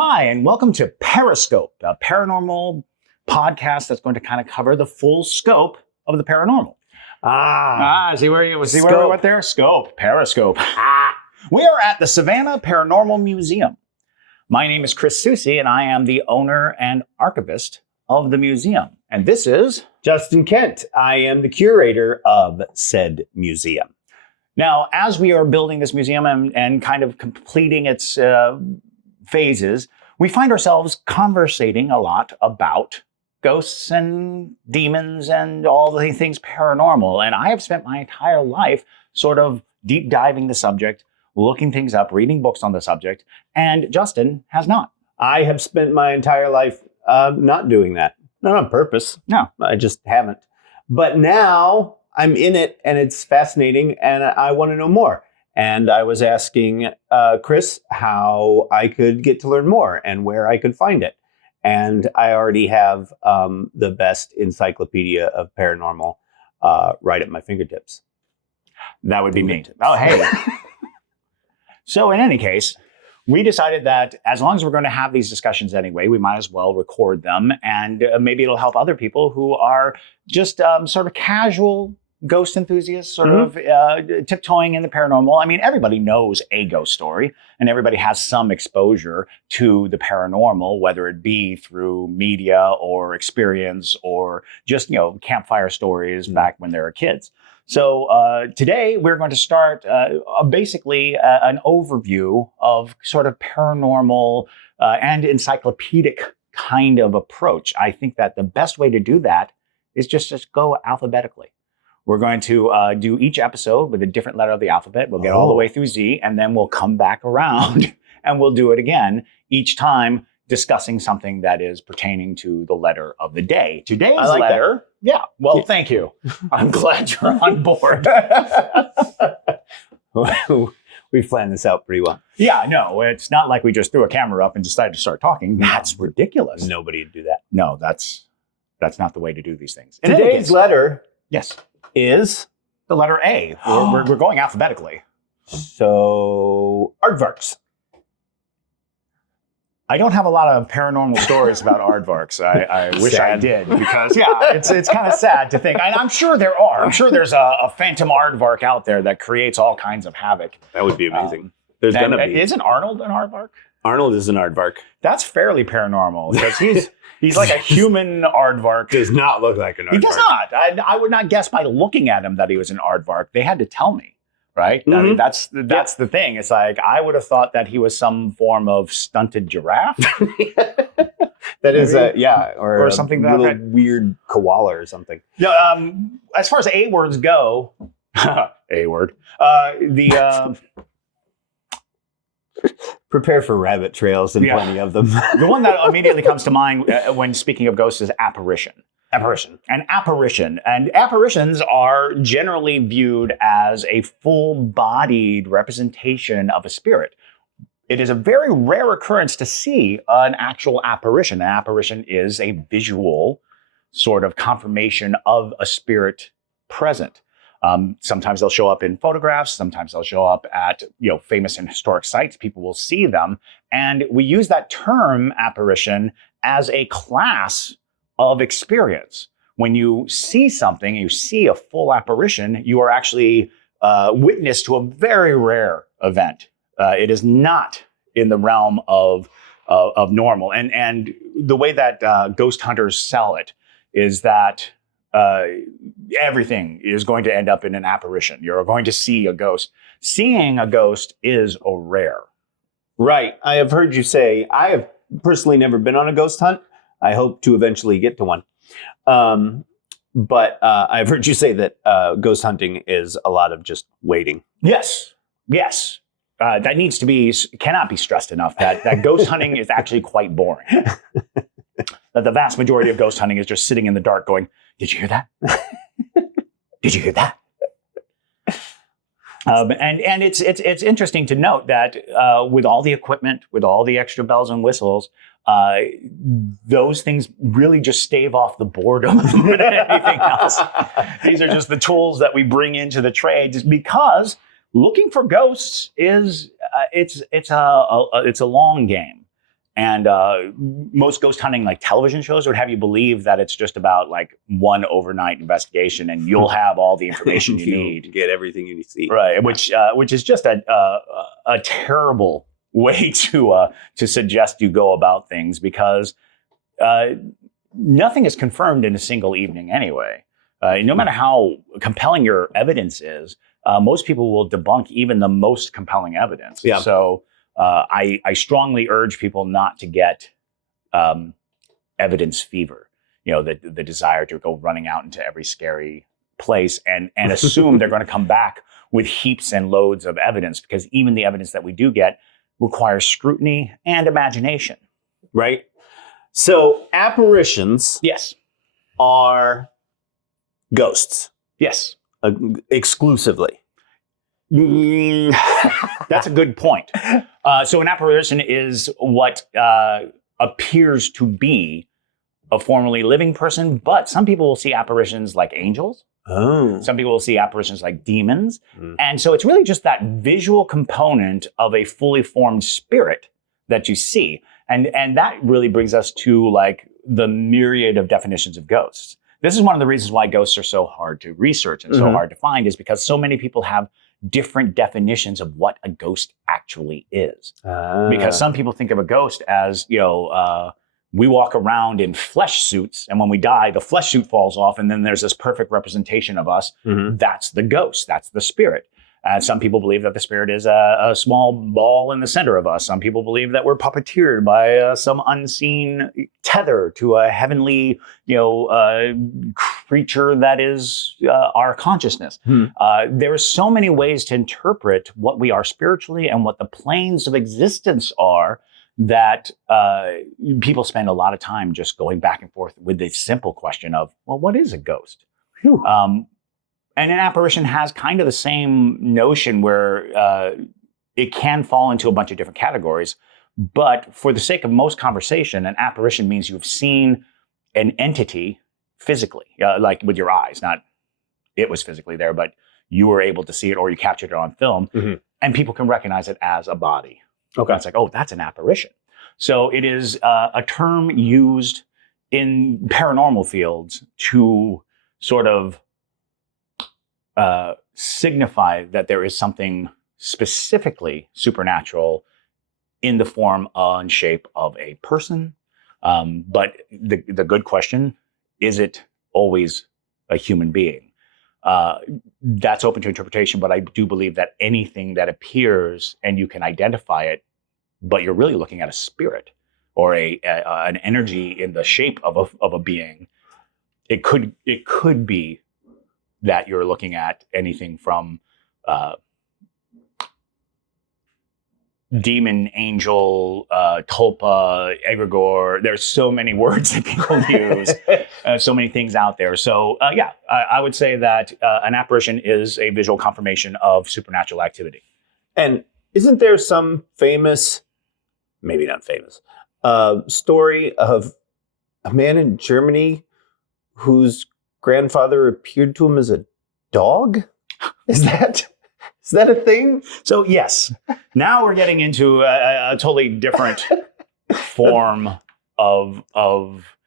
Hi, and welcome to Parascope, a paranormal podcast that's going to kind of cover the full scope of the paranormal. See where we went there? Scope, Parascope. We are at the Savannah Paranormal Museum. My name is Chris Susi, and I am the owner and archivist of the museum. And this is Justin Kent. I am the curator of said museum. Now, as we are building this museum and kind of completing its phases, we find ourselves conversating a lot about ghosts and demons and all the things paranormal. And I have spent my entire life sort of deep diving the subject, looking things up, reading books on the subject, and Justin has not. I have spent my entire life not doing that. Not on purpose. No. I just haven't. But now I'm in it and it's fascinating and I want to know more. And I was asking Chris how I could get to learn more and where I could find it. And I already have the best encyclopedia of paranormal right at my fingertips. That would be me. Oh, hey. So in any case, we decided that as long as we're going to have these discussions anyway, we might as well record them. And maybe it'll help other people who are just sort of casual ghost enthusiasts, sort of tiptoeing in the paranormal. I mean, everybody knows a ghost story and everybody has some exposure to the paranormal, whether it be through media or experience or just, campfire stories back when they were kids. So today we're going to start basically an overview of sort of paranormal and encyclopedic kind of approach. I think that the best way to do that is just go alphabetically. We're going to do each episode with a different letter of the alphabet. We'll get all the way through Z, and then we'll come back around and we'll do it again, each time discussing something that is pertaining to the letter of the day. Today's letter. Yeah. Well, thank you. I'm glad you're on board. We planned this out pretty well. Yeah, no, it's not like we just threw a camera up and decided to start talking. That's ridiculous. Nobody would do that. No, that's not the way to do these things. Today's letter is the letter A. We're going alphabetically. So, aardvarks. I don't have a lot of paranormal stories about aardvarks. I wish I did, because it's kind of sad to think. And I'm sure there are. I'm sure there's a phantom aardvark out there that creates all kinds of havoc. That would be amazing. There's gonna be. Isn't Arnold an aardvark? Arnold is an aardvark. That's fairly paranormal because he's like a human aardvark. Does not look like an aardvark. He does not. I would not guess by looking at him that he was an aardvark. They had to tell me. Right? Mm-hmm. I mean, that's the thing. It's like, I would have thought that he was some form of stunted giraffe. That is or something a little weird koala or something. Yeah. As far as A words go, A word. Prepare for rabbit trails and plenty of them. The one that immediately comes to mind when speaking of ghosts is apparition. Apparition. And apparitions are generally viewed as a full-bodied representation of a spirit. It is a very rare occurrence to see an actual apparition. An apparition is a visual sort of confirmation of a spirit present. Sometimes they'll show up in photographs. Sometimes they'll show up at famous and historic sites. People will see them. And we use that term apparition as a class of experience. When you see something, you see a full apparition, you are actually witness to a very rare event. It is not in the realm of normal. And the way that ghost hunters sell it is that everything is going to end up in an apparition. You're going to see a ghost. Seeing a ghost is a rare. Right. I have heard you say, I have personally never been on a ghost hunt. I hope to eventually get to one. But I've heard you say that ghost hunting is a lot of just waiting. Yes. That cannot be stressed enough that ghost hunting is actually quite boring. That the vast majority of ghost hunting is just sitting in the dark going, did you hear that? Did you hear that? And it's interesting to note that with all the equipment, with all the extra bells and whistles, those things really just stave off the boredom more than anything else. These are just the tools that we bring into the trade, just because looking for ghosts is it's a long game. And most ghost hunting like television shows would have you believe that it's just about like one overnight investigation and you'll have all the information you need. Get everything you need. Right, which is just a terrible way to suggest you go about things, because nothing is confirmed in a single evening anyway. No matter how compelling your evidence is, most people will debunk even the most compelling evidence. Yeah. So I strongly urge people not to get evidence fever. You know, the desire to go running out into every scary place and assume they're going to come back with heaps and loads of evidence, because even the evidence that we do get requires scrutiny and imagination. Right? So apparitions, Yes. are ghosts. Yes. Exclusively. That's a good point. So an apparition is what appears to be a formerly living person, but some people will see apparitions like angels. Oh. Some people will see apparitions like demons. And so it's really just that visual component of a fully formed spirit that you see. And that really brings us to like the myriad of definitions of ghosts. This is one of the reasons why ghosts are so hard to research and so hard to find, is because so many people have different definitions of what a ghost actually is. Because some people think of a ghost as, we walk around in flesh suits, and when we die, the flesh suit falls off, and then there's this perfect representation of us. That's the ghost. That's the spirit. Some people believe that the spirit is a small ball in the center of us. Some people believe that we're puppeteered by some unseen tether to a heavenly, creature that is our consciousness. There are so many ways to interpret what we are spiritually and what the planes of existence are, that people spend a lot of time just going back and forth with the simple question of, well, what is a ghost? And an apparition has kind of the same notion, where it can fall into a bunch of different categories. But for the sake of most conversation, an apparition means you've seen an entity physically, like with your eyes. Not it was physically there, but you were able to see it, or you captured it on film, and people can recognize it as a body. Okay. It's like, oh, that's an apparition. So it is a term used in paranormal fields to sort of signify that there is something specifically supernatural in the form and shape of a person. But the good question, is it always a human being? That's open to interpretation, but I do believe that anything that appears and you can identify it, but you're really looking at a spirit or an energy in the shape of a being, it could be that you're looking at anything from demon, angel, tulpa, egregore. There's so many words that people use, so many things out there. So I would say that an apparition is a visual confirmation of supernatural activity. And isn't there some famous, maybe not famous, story of a man in Germany whose grandfather appeared to him as a dog? Is that a thing? So yes, now we're getting into a totally different form of.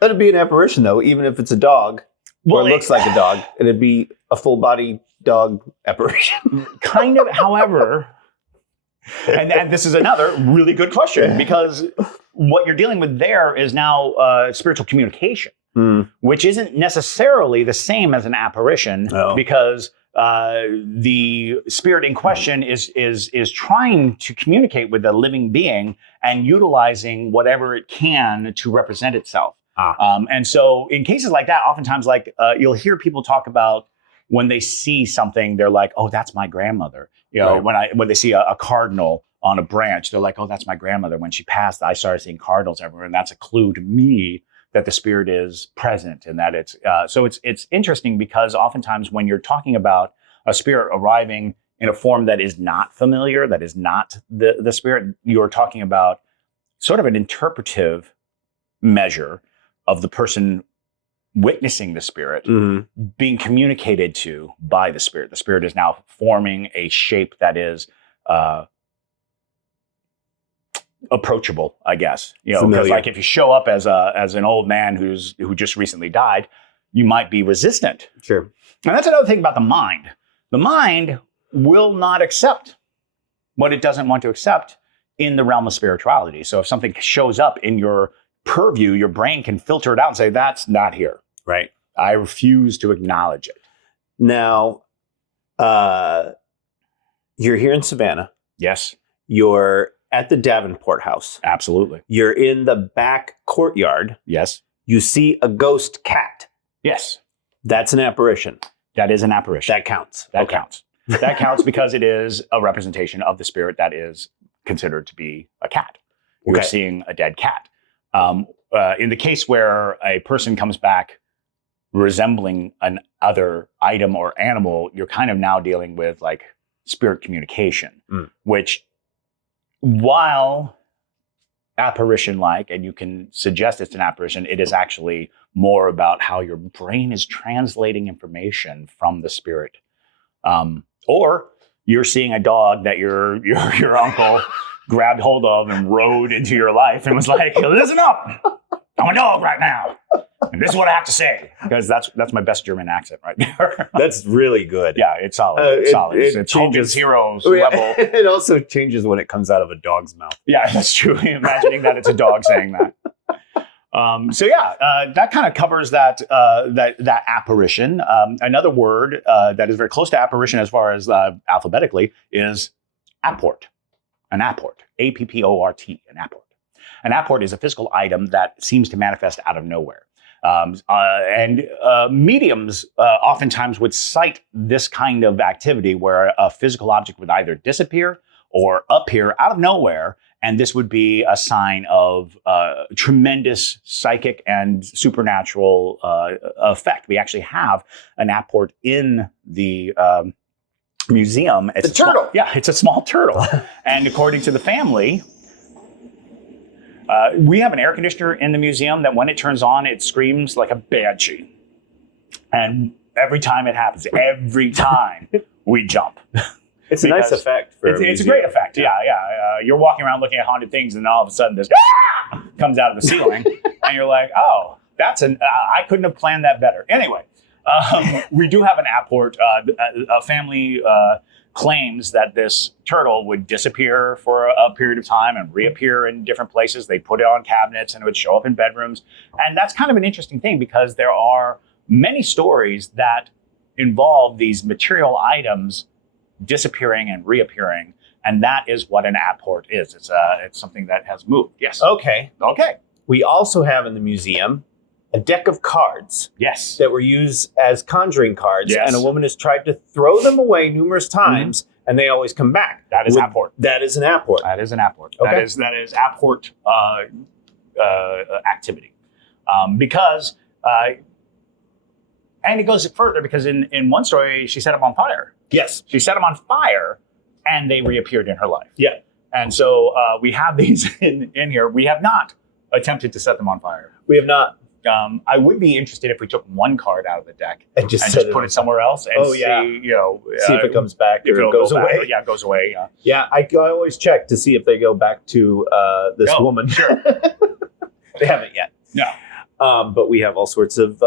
That'd be an apparition, though, even if it's a dog. Well, or it looks like a dog. It'd be a full body dog apparition. Kind of, however, and this is another really good question, because what you're dealing with there is now spiritual communication. Which isn't necessarily the same as an apparition, because the spirit in question is trying to communicate with a living being and utilizing whatever it can to represent itself. And so in cases like that, oftentimes you'll hear people talk about when they see something, they're like, oh, that's my grandmother. When they see a cardinal on a branch, they're like, oh, that's my grandmother. When she passed, I started seeing cardinals everywhere. And that's a clue to me that the spirit is present, and that it's so it's interesting, because oftentimes when you're talking about a spirit arriving in a form that is not familiar, that is not the spirit, you're talking about sort of an interpretive measure of the person witnessing the spirit being communicated to by the spirit. The spirit is now forming a shape that is approachable, I guess. Because Familiar. like if you show up as an old man who just recently died, you might be resistant. Sure. And that's another thing about the mind. The mind will not accept what it doesn't want to accept in the realm of spirituality. So if something shows up in your purview, your brain can filter it out and say, that's not here. Right. I refuse to acknowledge it. Now, you're here in Savannah. Yes, You're at the Davenport house. absolutely. You're in the back courtyard. Yes. You see a ghost cat. Yes. That's an apparition. That is an apparition. That counts. That Okay. counts. That counts because it is a representation of the spirit that is considered to be a cat. You're Okay. seeing a dead cat. In the case where a person comes back resembling an other item or animal, you're kind of now dealing with like spirit communication, which while apparition-like, and you can suggest it's an apparition, it is actually more about how your brain is translating information from the spirit. Or you're seeing a dog that your uncle grabbed hold of and rode into your life and was like, listen up, I'm a dog right now. And this is what I have to say. Because that's my best German accent right there. That's really good. Yeah, it's solid. It's solid. it It's changes- Hogan's Heroes Oh, yeah. level. It also changes when it comes out of a dog's mouth. Yeah, that's true. Imagining that it's a dog saying that. That kind of covers that apparition. Another word that is very close to apparition as far as alphabetically is apport. An apport. A-P-P-O-R-T. An apport. An apport is a physical item that seems to manifest out of nowhere. Mediums oftentimes would cite this kind of activity where a physical object would either disappear or appear out of nowhere, and this would be a sign of tremendous psychic and supernatural effect. We actually have an apport in the museum. It's The turtle. It's a small turtle. And according to the family, we have an air conditioner in the museum that when it turns on, it screams like a banshee. And every time it happens, every time we jump. It's a nice effect. For It's a great effect. Yeah. You're walking around looking at haunted things, and then all of a sudden this comes out of the ceiling, and you're like, "Oh, I couldn't have planned that better." Anyway, we do have an apport. A family claims that this turtle would disappear for a period of time and reappear in different places. They put it on cabinets, and it would show up in bedrooms, and that's kind of an interesting thing because there are many stories that involve these material items disappearing and reappearing, and that is what an apport is. It's something that has moved. Yes. Okay. Okay. We also have in the museum a deck of cards Yes. that were used as conjuring cards, Yes. and a woman has tried to throw them away numerous times, and they always come back. That is apport. That is an apport. That is an apport. Okay. That is apport activity, because and it goes further because in one story she set them on fire. Yes. She set them on fire, and they reappeared in her life. Yeah. And so we have these in here. We have not attempted to set them on fire. We have not. I would be interested if we took one card out of the deck And just and set just it put on it somewhere else and Oh, yeah. see, See if it comes back if or it'll it goes go back. away. Yeah, it goes away. Yeah. Yeah, I always check to see if they go back to this Oh, woman. Sure. They haven't yet. No. But we have all sorts of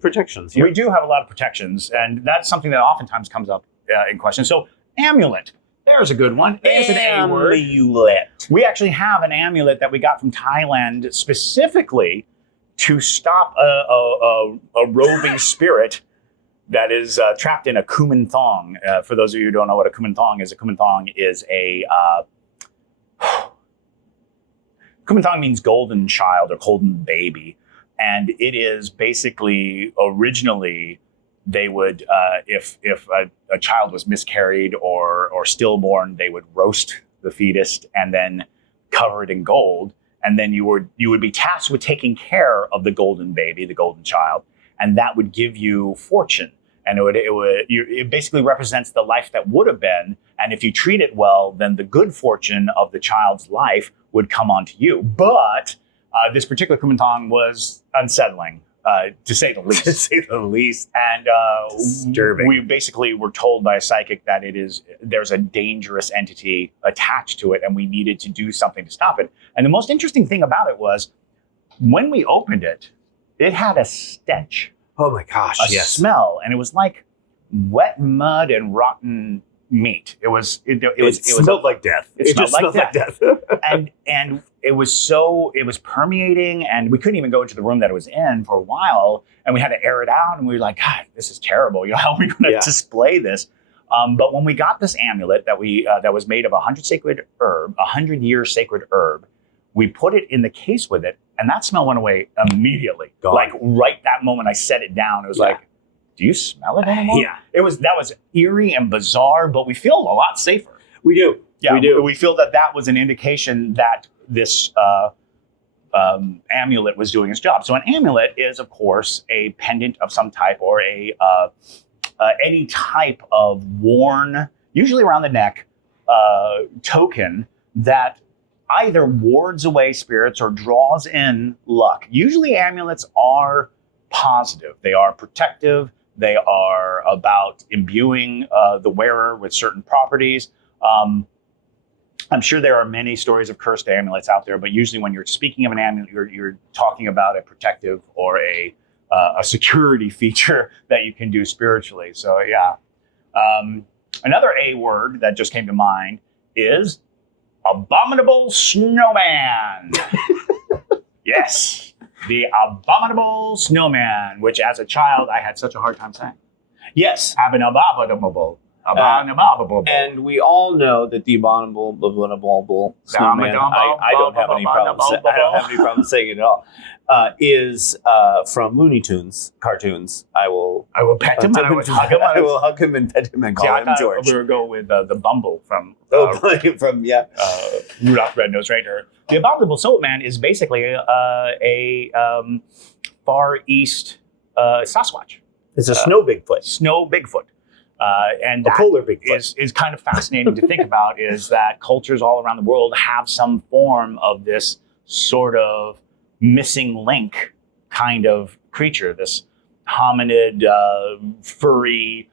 protections here. We do have a lot of protections, and that's something that oftentimes comes up in question. So, amulet. There's a good one. There's an A word. Amulet. We actually have an amulet that we got from Thailand specifically to stop a roving spirit that is trapped in a kuman thong. For those of you who don't know what a kuman thong is a kuman thong means golden child or golden baby, and it is basically originally they would if a child was miscarried or stillborn, they would roast the fetus and then cover it in gold. And then you would be tasked with taking care of the golden baby, the golden child, and that would give you fortune. And it basically represents the life that would have been. And if you treat it well, then the good fortune of the child's life would come onto you. But this particular Kumintang was unsettling to say the least. To say the least. And Disturbing. we basically were told by a psychic that there's a dangerous entity attached to it, and we needed to do something to stop it. And the most interesting thing about it was when we opened it, it had a stench, Oh my gosh. a smell, and it was like wet mud and rotten meat. It smelled like death. It just smelled like death. and it was permeating, and we couldn't even go into the room that it was in for a while, and we had to air it out, and we were like, God, this is terrible. You know, how are we going to display this? But when we got this amulet that was made of 100-year sacred herb, we put it in the case with it, and that smell went away immediately. Gone. Like right that moment I set it down, it was like, do you smell it anymore? Yeah. That was eerie and bizarre, but we feel a lot safer. We do. Yeah, we do. We feel that was an indication that this amulet was doing its job. So an amulet is, of course, a pendant of some type, or any type of worn, usually around the neck, token that either wards away spirits or draws in luck. Usually amulets are positive. They are protective. They are about imbuing the wearer with certain properties. I'm sure there are many stories of cursed amulets out there, but usually when you're speaking of an amulet, you're talking about a protective or a security feature that you can do spiritually. So yeah. Another A word that just came to mind is abominable snowman. Yes, the abominable snowman, which as a child I had such a hard time saying. Yes. Abominable. And we all know that the abominable snowman, I don't have any problem saying it at all, is from Looney Tunes cartoons. I will pet him and I will hug him. I will hug him and pet him and call him George. We were going with the Bumble from from Rudolph the Red-Nosed Reindeer. The abominable snowman is basically a Far East Sasquatch. It's a snow Bigfoot. Snow Bigfoot. And a polar Bigfoot is kind of fascinating to think about, is that cultures all around the world have some form of this sort of missing link kind of creature, this hominid, furry,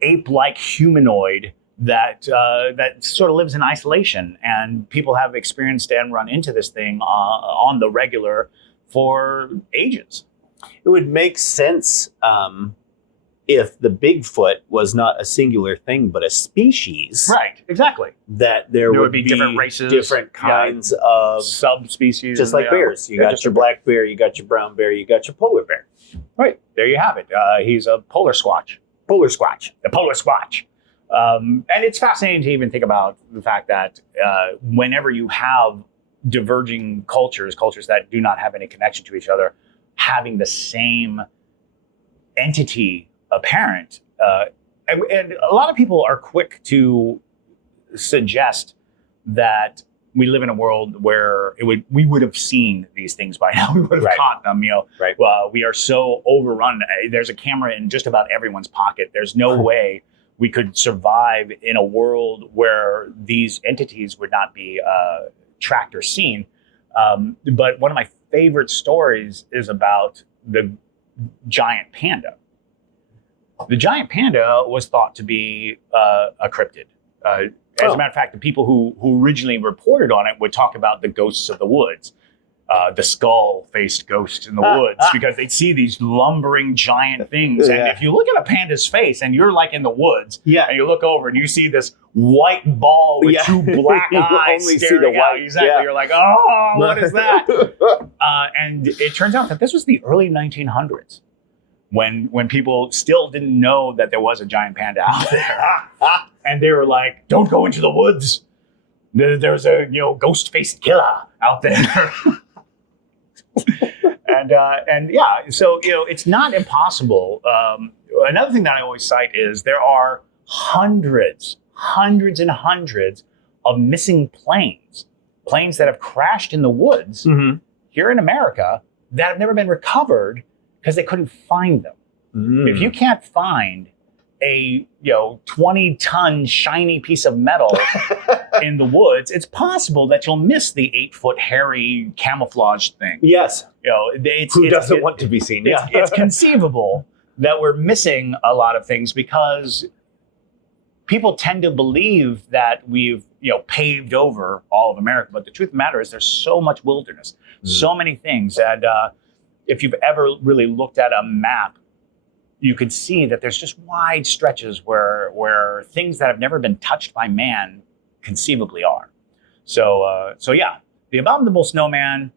ape-like humanoid that sort of lives in isolation. And people have experienced and run into this thing on the regular for ages. It would make sense if the Bigfoot was not a singular thing, but a species. Right, exactly. That there would be different races, different kinds of subspecies. Just like bears. You got your black bear, you got your brown bear, you got your polar bear. Right, there you have it. He's a polar squatch. Polar squatch. The polar squatch. And it's fascinating to even think about the fact that whenever you have diverging cultures that do not have any connection to each other, having the same entity apparent, and a lot of people are quick to suggest that we live in a world where we would have seen these things by now. We would have caught them. Right. We are so overrun. There's a camera in just about everyone's pocket. There's no way we could survive in a world where these entities would not be tracked or seen. But one of my favorite stories is about the giant panda. The giant panda was thought to be a cryptid. As a matter of fact, the people who originally reported on it would talk about the ghosts of the woods, the skull-faced ghosts in the woods, because they'd see these lumbering giant things. And if you look at a panda's face and you're like in the woods, and you look over and you see this white ball with two black eyes staring out, you're like, oh, what is that? And it turns out that this was the early 1900s. When people still didn't know that there was a giant panda out there. And they were like, don't go into the woods. There's a ghost-faced killer out there. and yeah, so it's not impossible. Another thing that I always cite is there are hundreds and hundreds of missing planes that have crashed in the woods here in America that have never been recovered because they couldn't find them. If you can't find a 20-ton shiny piece of metal in the woods, it's possible that you'll miss the 8-foot hairy camouflaged thing. Yes. Who doesn't want to be seen? Yeah. It's conceivable that we're missing a lot of things because people tend to believe that we've paved over all of America, but the truth of the matter is there's so much wilderness, so many things. And if you've ever really looked at a map, you could see that there's just wide stretches where things that have never been touched by man conceivably are. So yeah, the abominable snowman,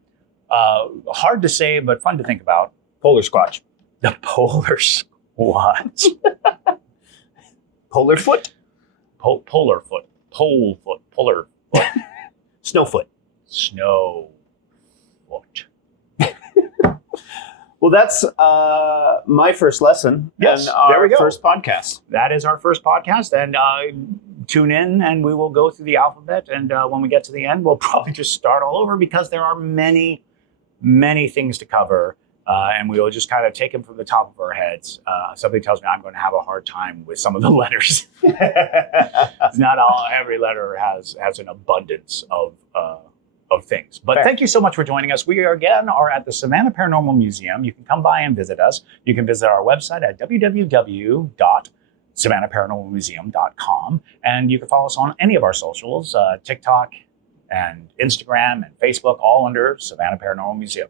hard to say, but fun to think about. Polar squatch. The polar squatch. Polar foot? Polar foot. Pole foot. Polar foot. Snowfoot. Snow foot. Well, that's my first lesson. Yes, and our there we go. First podcast. That is our first podcast, and tune in, and we will go through the alphabet. And when we get to the end, we'll probably just start all over because there are many, many things to cover, and we will just kind of take them from the top of our heads. Somebody tells me I'm going to have a hard time with some of the letters. It's not every letter has an abundance of things. But thank you so much for joining us. We are at the Savannah Paranormal Museum. You can come by and visit us. You can visit our website at www.savannahparanormalmuseum.com. And you can follow us on any of our socials, TikTok and Instagram and Facebook, all under Savannah Paranormal Museum.